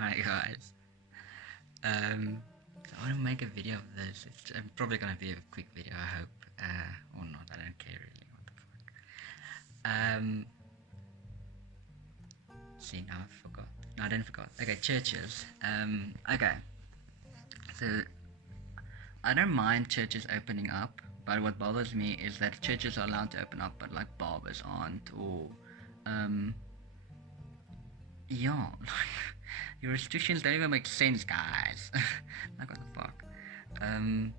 Hi guys. So I want to make a video of this. It's probably gonna be a quick video, I hope, or not. I don't care really. What the fuck. See now I forgot. No, I didn't forgot. Okay, churches. Okay. So I don't mind churches opening up, but what bothers me is that churches are allowed to open up, but like barbers aren't, or um, yeah, like your restrictions don't even make sense, guys. Like what the fuck. Um,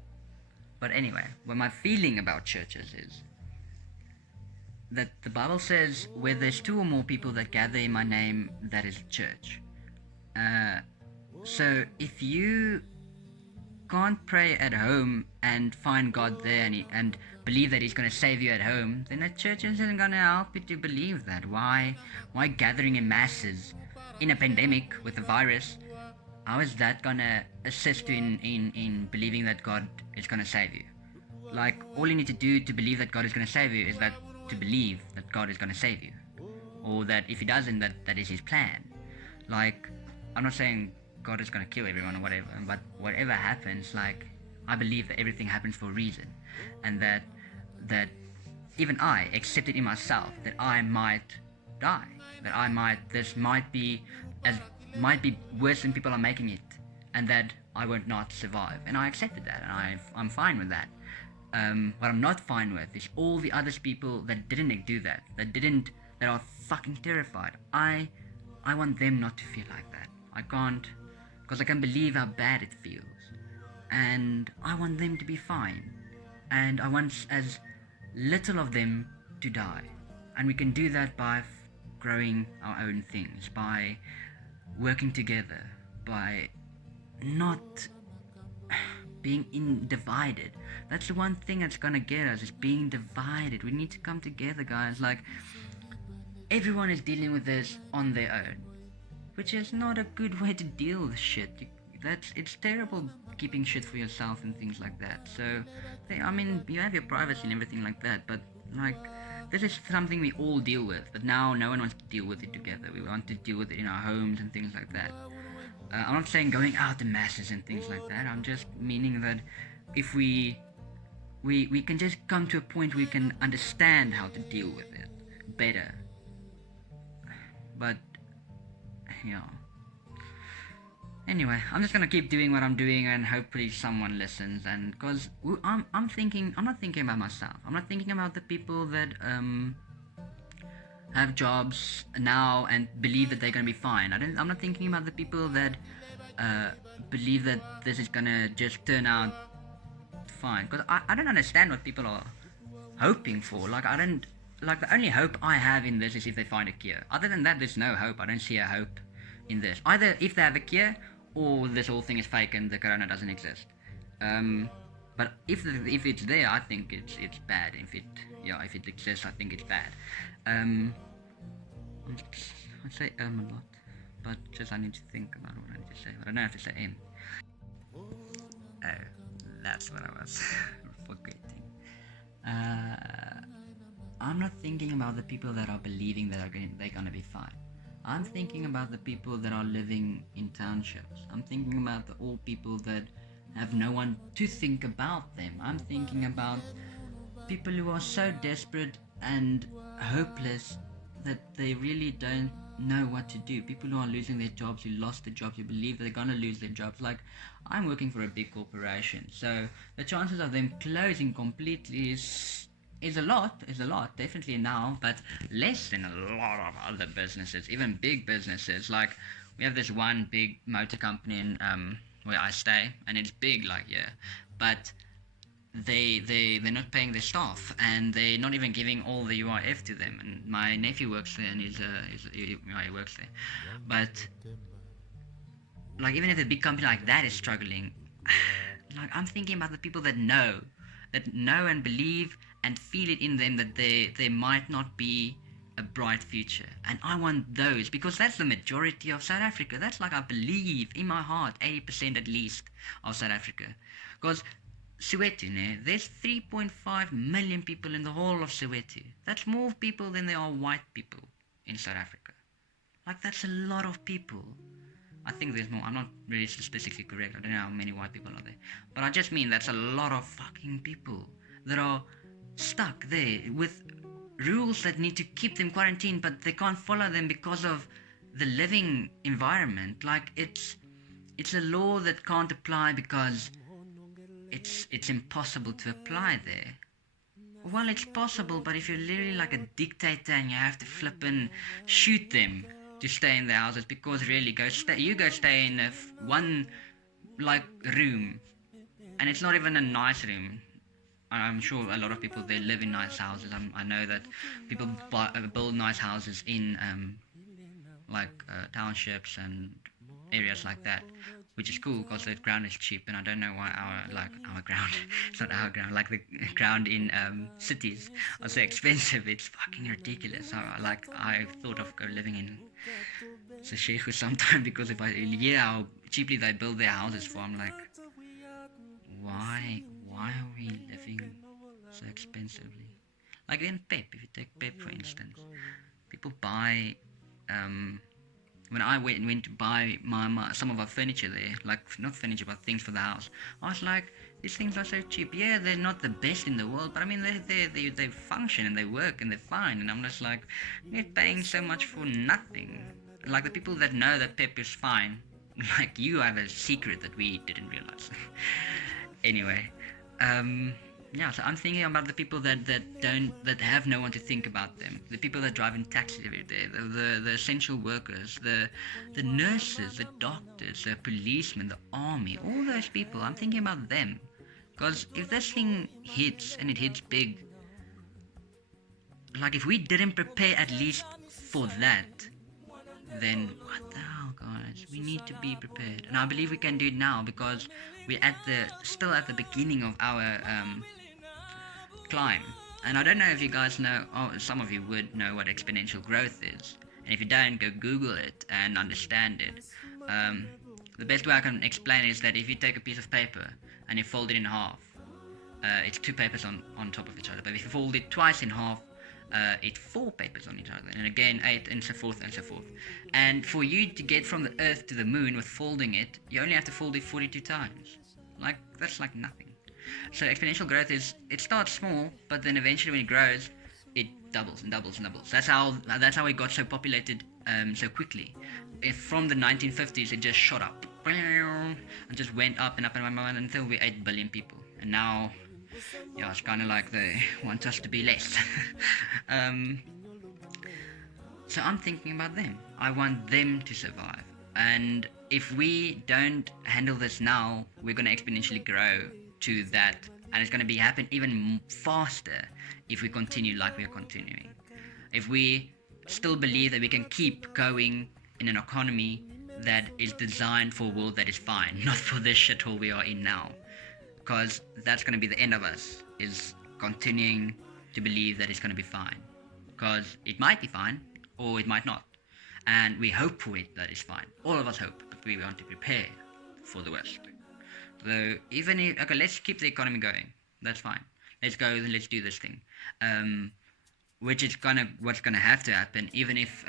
But anyway, what my feeling about churches is that the Bible says, where there's two or more people that gather in my name, that is a church. Uh, so if you can't pray at home and find God there and believe that He's going to save you at home, then a church isn't going to help you to believe that. Why gathering in masses in a pandemic with a virus? How is that going to assist you in believing that God is going to save you? Like, all you need to do to believe that God is going to save you is that to believe that God is going to save you. Or that if He doesn't, that is His plan. Like, I'm not saying God is going to kill everyone or whatever, but whatever happens, like, I believe that everything happens for a reason. And that even I accepted in myself that I might die. This might be worse than people are making it. And that I would not survive. And I accepted that, and I'm fine with that. What I'm not fine with is all the other people that didn't do that, that are fucking terrified. I want them not to feel like that. I can't, because I can believe how bad it feels, and I want them to be fine, and I want as little of them to die, and we can do that by growing our own things, by working together, by not being divided. That's the one thing that's gonna get us, is being divided. We need to come together, guys. Like, everyone is dealing with this on their own, which is not a good way to deal with shit. It's terrible keeping shit for yourself and things like that. So, I mean, you have your privacy and everything like that, but like, this is something we all deal with. But now no one wants to deal with it together. We want to deal with it in our homes and things like that. I'm not saying going out to masses and things like that. I'm just meaning that if we can just come to a point where we can understand how to deal with it better. But yeah. Anyway, I'm just gonna keep doing what I'm doing, and hopefully someone listens. And because I'm not thinking about myself. I'm not thinking about the people that have jobs now and believe that they're gonna be fine. I'm not thinking about the people that believe that this is gonna just turn out fine. Because I don't understand what people are hoping for. Like, I don't, like, the only hope I have in this is if they find a cure. Other than that, there's no hope. I don't see a hope in this. Either if they have a cure, or this whole thing is fake and the corona doesn't exist. But if it's there, I think it's bad. If it exists, I think it's bad. I say a lot, but just I need to think about what I need to say. But I don't have to say m. Oh, that's what I was forgetting. I'm not thinking about the people that are believing that they're gonna be fine. I'm thinking about the people that are living in townships. I'm thinking about the old people that have no one to think about them. I'm thinking about people who are so desperate and hopeless that they really don't know what to do. People who are losing their jobs, who lost their jobs, who believe they're gonna lose their jobs. Like, I'm working for a big corporation, so the chances of them closing completely is a lot, definitely now, but less than a lot of other businesses, even big businesses. Like, we have this one big motor company in where I stay, and it's big, like, yeah, but they're not paying their staff, and they're not even giving all the UIF to them. And my nephew works there, and he works there, but like, even if a big company like that is struggling, like, I'm thinking about the people that know and believe and feel it in them that there might not be a bright future. And I want those, because that's the majority of South Africa. That's, like, I believe in my heart, 80% at least of South Africa. Because Soweto, there's 3.5 million people in the whole of Soweto. That's more people than there are white people in South Africa. Like, that's a lot of people. I think there's more. I'm not really statistically correct. I don't know how many white people are there. But I just mean that's a lot of fucking people that are stuck there with rules that need to keep them quarantined, but they can't follow them because of the living environment. Like it's a law that can't apply because it's impossible to apply there. Well, it's possible, but if you're literally like a dictator and you have to flip and shoot them to stay in their houses, because really, you go stay in one like room, and it's not even a nice room. I'm sure a lot of people they live in nice houses. I know that people build nice houses in townships and areas like that, which is cool because the ground is cheap. And I don't know why our ground, it's not our ground, like the ground in cities are so expensive. It's fucking ridiculous. So I thought of living in Seshego sometime because if I hear how cheaply they build their houses for, I'm like, why are we living so expensively? Like in Pep, if you take Pep for instance, people buy when I went to buy some of our furniture there, like not furniture but things for the house, I was like, these things are so cheap. Yeah, they're not the best in the world, but I mean they function and they work and they're fine. And I'm just like, you're paying so much for nothing. Like the people that know that Pep is fine, like you have a secret that we didn't realize. Anyway, yeah, so I'm thinking about the people that have no one to think about them. The people that drive in taxis every day, the essential workers, the nurses, the doctors, the policemen, the army, all those people. I'm thinking about them, because if this thing hits and it hits big, like if we didn't prepare at least for that, then what the hell, guys? We need to be prepared, and I believe we can do it now because we're still at the beginning of our climb. And I don't know if you guys know, some of you would know what exponential growth is. And if you don't, go Google it and understand it. The best way I can explain it is that if you take a piece of paper and you fold it in half, it's two papers on top of each other. But if you fold it twice in half, it's four papers on each other. And again, 8 and so forth and so forth. And for you to get from the Earth to the Moon with folding it, you only have to fold it 42 times. Like, that's like nothing. So exponential growth it starts small, but then eventually when it grows, it doubles and doubles and doubles. That's how it got so populated so quickly. From the 1950s, it just shot up and just went up and up and up until we're 8 billion people. And now, yeah, it's kind of like they want us to be less. So I'm thinking about them. I want them to survive. And if we don't handle this now, we're going to exponentially grow to that, and it's going to happen even faster if we continue like we are continuing. If we still believe that we can keep going in an economy that is designed for a world that is fine, not for this shithole we are in now, because that's going to be the end of us, is continuing to believe that it's going to be fine, because it might be fine or it might not, and we hope for it that it's fine. All of us hope, but we want to prepare for the worst. So even if, okay, let's keep the economy going. That's fine. Let's go and let's do this thing. Which is what's gonna have to happen, even if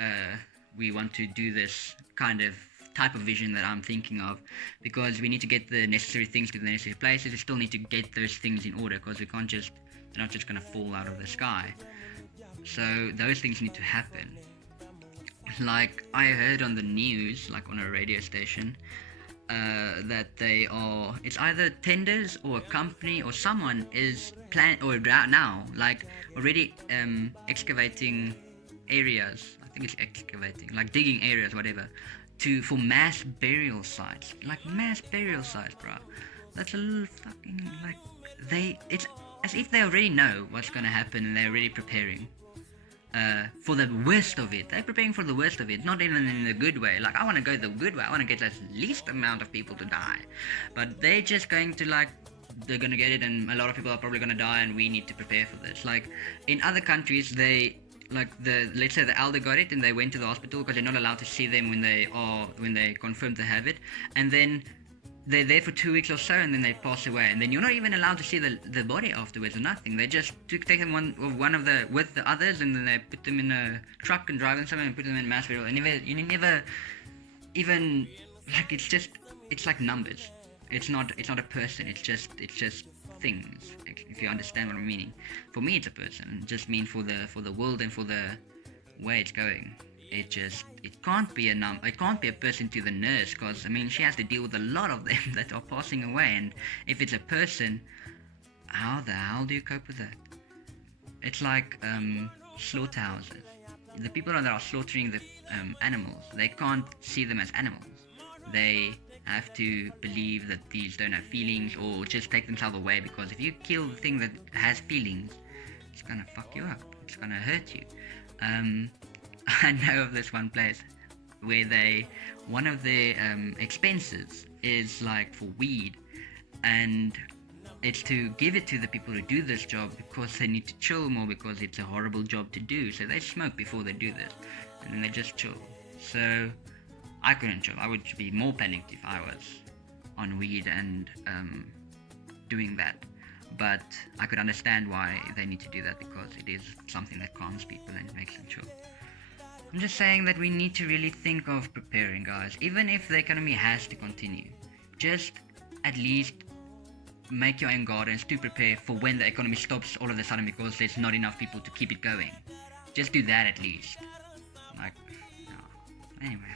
we want to do this kind of type of vision that I'm thinking of, because we need to get the necessary things to the necessary places. We still need to get those things in order, because they're not just gonna fall out of the sky. So those things need to happen. Like I heard on the news, like on a radio station, that it's either tenders or a company or someone is already excavating areas. I think it's excavating, like digging areas, whatever, for mass burial sites. Like mass burial sites, bro. That's a little fucking it's as if they already know what's gonna happen and they're already preparing. For the worst of it. They're preparing for the worst of it, not even in the good way. Like, I want to go the good way. I want to get the least amount of people to die. But they're just going to, they're going to get it, and a lot of people are probably going to die, and we need to prepare for this. Like, in other countries, let's say the elder got it, and they went to the hospital because they're not allowed to see them when they confirm they have it. And then they're there for 2 weeks or so, and then they pass away, and then you're not even allowed to see the body afterwards or nothing. They just take them with the others, and then they put them in a truck and drive them somewhere and put them in mass burial. And you never even Like it's like numbers. It's not a person. It's just things. If you understand what I'm meaning. For me, it's a person. It just mean for the world and for the way it's going. It can't be it can't be a person to the nurse, because I mean she has to deal with a lot of them that are passing away, and if it's a person, how the hell do you cope with that? It's like slaughterhouses. The people that are slaughtering the animals, they can't see them as animals. They have to believe that these don't have feelings, or just take themselves away, because if you kill the thing that has feelings, it's gonna fuck you up. It's gonna hurt you. Um, I know of this one place where one of the expenses is like for weed, and it's to give it to the people who do this job because they need to chill more, because it's a horrible job to do. So they smoke before they do this, and then they just chill. So I couldn't chill. I would be more panicked if I was on weed and doing that. But I could understand why they need to do that, because it is something that calms people and makes them chill. I'm just saying that we need to really think of preparing, guys. Even if the economy has to continue, just at least make your own gardens to prepare for when the economy stops all of a sudden because there's not enough people to keep it going. Just do that at least. Like, no. Anyway.